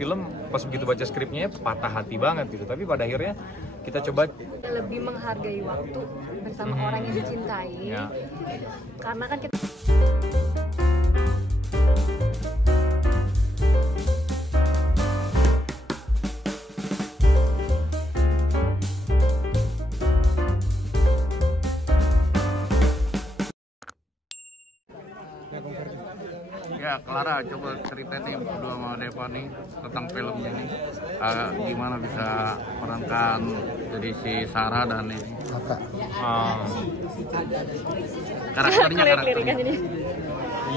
film pas begitu baca skripnya patah hati banget gitu. Tapi pada akhirnya kita coba lebih menghargai waktu bersama orang yang dicintai. Ya. Karena kan kita Ya, Clara, coba cerita nih berdua sama Deva nih tentang filmnya nih. Gimana bisa merankan jadi si Sarah dan ini karakternya.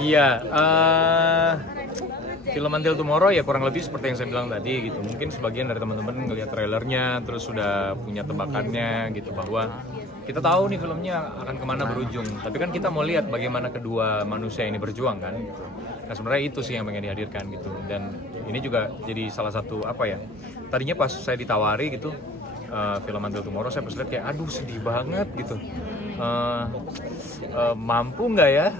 Iya, film Until Tomorrow ya kurang lebih seperti yang saya bilang tadi gitu. Mungkin sebagian dari teman-teman ngelihat trailernya terus sudah punya tebakannya gitu bahwa kita tahu nih filmnya akan kemana berujung. Tapi kan kita mau lihat bagaimana kedua manusia ini berjuang kan gitu. Nah sebenarnya itu sih yang pengen dihadirkan gitu. Dan ini juga jadi salah satu apa ya. Tadinya pas saya ditawari gitu film Until Tomorrow, saya pas lihat kayak aduh sedih banget gitu. Mampu nggak ya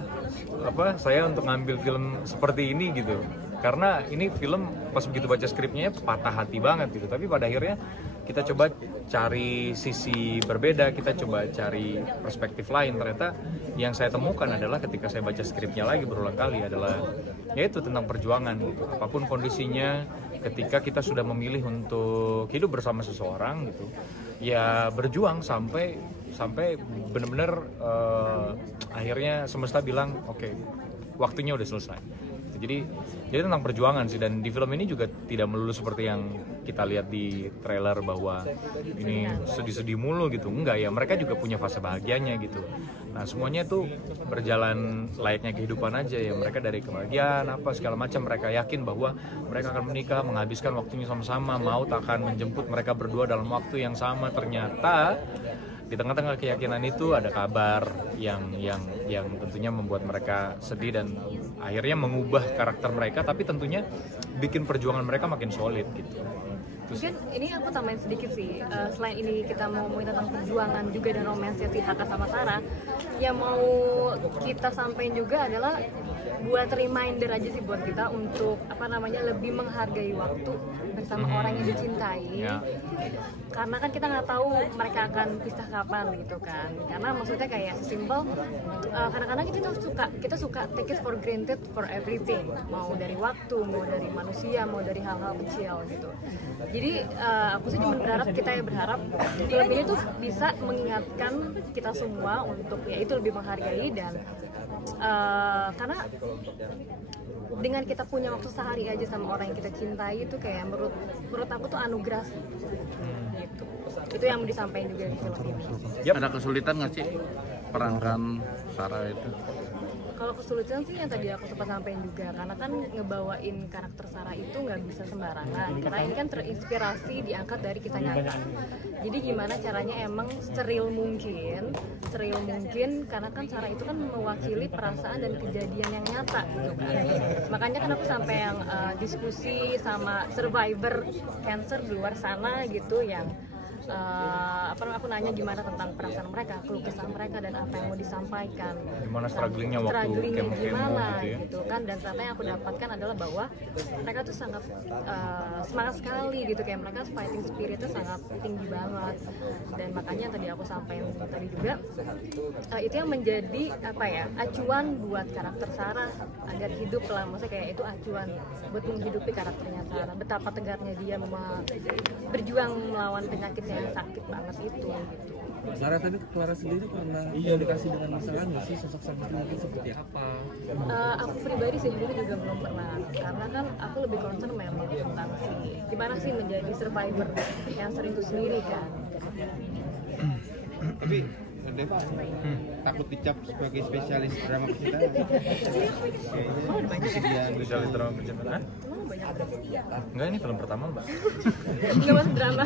saya untuk ngambil film seperti ini gitu. Karena ini film pas begitu baca skripnya patah hati banget gitu. Tapi pada akhirnya kita coba cari sisi berbeda, kita coba cari perspektif lain. Ternyata yang saya temukan adalah ketika saya baca skripnya lagi berulang kali adalah yaitu tentang perjuangan gitu. Apapun kondisinya, ketika kita sudah memilih untuk hidup bersama seseorang gitu, ya berjuang sampai benar-benar akhirnya semesta bilang oke, waktunya udah selesai. Jadi tentang perjuangan sih, dan di film ini juga tidak melulu seperti yang kita lihat di trailer bahwa ini sedih-sedih mulu gitu. Enggak ya, mereka juga punya fase bahagianya gitu. Nah semuanya itu berjalan layaknya kehidupan aja ya. Mereka dari kebahagiaan apa segala macam, mereka yakin bahwa mereka akan menikah, menghabiskan waktunya sama-sama, maut akan menjemput mereka berdua dalam waktu yang sama. Ternyata di tengah-tengah keyakinan itu ada kabar yang tentunya membuat mereka sedih dan akhirnya mengubah karakter mereka, tapi tentunya bikin perjuangan mereka makin solid gitu. Mungkin ini aku tambahin sedikit sih, selain ini kita mau ngomongin tentang perjuangan juga dan romansnya si Haka sama Sarah, yang mau kita sampaikan juga adalah buat reminder aja sih buat kita untuk lebih menghargai waktu bersama orang yang dicintai. Ya. Karena kan kita nggak tahu mereka akan pisah kapan gitu kan. Karena maksudnya kayak sesimpel kadang-kadang kita suka take it for granted for everything, mau dari waktu, mau dari manusia, mau dari hal-hal kecil gitu. Jadi aku sih cuma berharap film ini tuh bisa mengingatkan kita semua untuk ya itu lebih menghargai dan karena dengan kita punya waktu sehari aja sama orang yang kita cintai itu kayak menurut aku tuh anugerah gitu. Itu yang mau disampaikan juga di film ini. Yep. Ada kesulitan nggak sih perankan Sarah itu? Kalau kesulitan sih yang tadi aku sempat sampaikan juga, karena kan ngebawain karakter Sarah itu nggak bisa sembarangan, karena ini kan terinspirasi diangkat dari kisah nyata. Jadi gimana caranya emang steril mungkin, karena kan Sarah itu kan mewakili perasaan dan kejadian yang nyata gitu kan. Makanya kan aku sampai yang diskusi sama survivor cancer di luar sana gitu yang aku nanya gimana tentang perasaan mereka, keluh kesah mereka dan apa yang mau disampaikan, gimana strugglingnya waktu gimana gitu kan. Dan ternyata yang aku dapatkan adalah bahwa mereka tuh sangat semangat sekali gitu, kayak mereka fighting spiritnya sangat tinggi banget. Dan makanya tadi aku sampaikan tadi juga itu yang menjadi acuan buat karakter Sarah agar hidup lah, maksudnya kayak itu acuan buat menghidupi karakternya Sarah, betapa tegarnya dia berjuang melawan penyakitnya yang sakit banget itu gitu. Sarah tadi Clara sendiri pernah komunikasi dengan masalah nggak sih, sosok Sarah mungkin seperti apa? Aku pribadi sejujurnya juga belum pernah, karena kan aku lebih concern memang tentang gimana sih menjadi survivor cancer itu sendiri kan. Tapi Deva takut dicap sebagai spesialis drama percintaan? Spesialis drama percintaan? Enggak, ini film pertama mbak. Enggak masuk drama.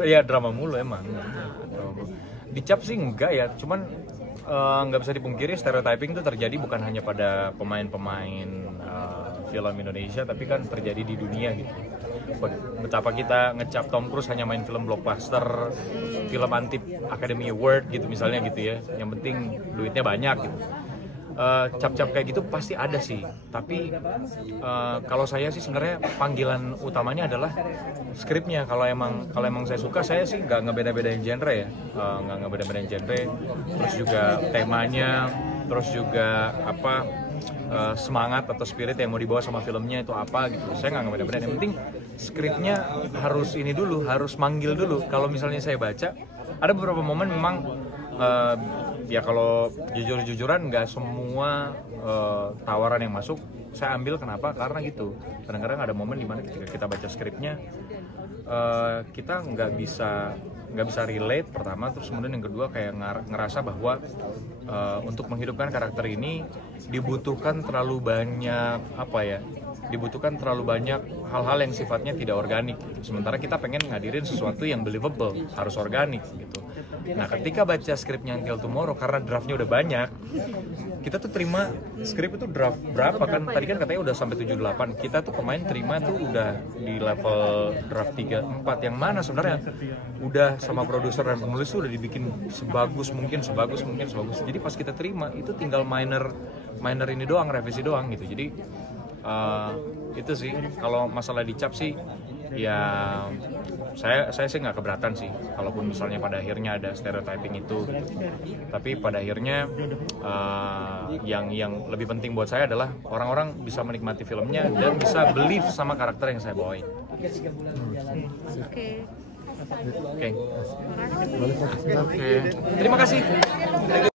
Ya drama mulu emang. Dicap sih enggak ya, cuman nggak bisa dipungkiri stereotyping itu terjadi bukan hanya pada pemain-pemain film Indonesia, tapi kan terjadi di dunia gitu. Betapa kita ngecap Tom Cruise hanya main film blockbuster, film anti Academy Award gitu misalnya gitu ya, yang penting duitnya banyak gitu. cap-cap kayak gitu pasti ada sih, tapi kalau saya sih sebenarnya panggilan utamanya adalah skripnya. Kalau emang saya suka, saya sih nggak ngebeda-bedain genre ya, nggak ngebeda-bedain genre, terus juga temanya, terus juga apa semangat atau spirit yang mau dibawa sama filmnya itu apa gitu. Saya nggak ngebeda-bedain, yang penting skripnya harus ini dulu, harus manggil dulu. Kalau misalnya saya baca, ada beberapa momen memang ya kalau jujur-jujuran nggak semua tawaran yang masuk saya ambil. Kenapa? Karena gitu, kadang-kadang ada momen dimana ketika kita baca skripnya kita nggak bisa relate pertama, terus kemudian yang kedua kayak ngerasa bahwa untuk menghidupkan karakter ini dibutuhkan terlalu banyak dibutuhkan terlalu banyak hal-hal yang sifatnya tidak organik gitu. Sementara kita pengen ngadirin sesuatu yang believable, harus organik gitu. Nah, ketika baca skripnya Until Tomorrow, karena draftnya udah banyak, kita tuh terima skrip itu draft berapa kan? Tadi kan katanya udah sampai 78. Kita tuh pemain terima tuh udah di level draft 3-4, yang mana sebenarnya udah sama produser dan penulis tuh udah dibikin sebagus mungkin. Jadi pas kita terima itu tinggal minor ini doang, revisi doang gitu. Jadi itu sih, kalau masalah dicap sih ya saya sih nggak keberatan sih kalaupun misalnya pada akhirnya ada stereotyping itu gitu. Tapi pada akhirnya yang lebih penting buat saya adalah orang-orang bisa menikmati filmnya dan bisa believe sama karakter yang saya bawain. Oke. Terima kasih. Thank you.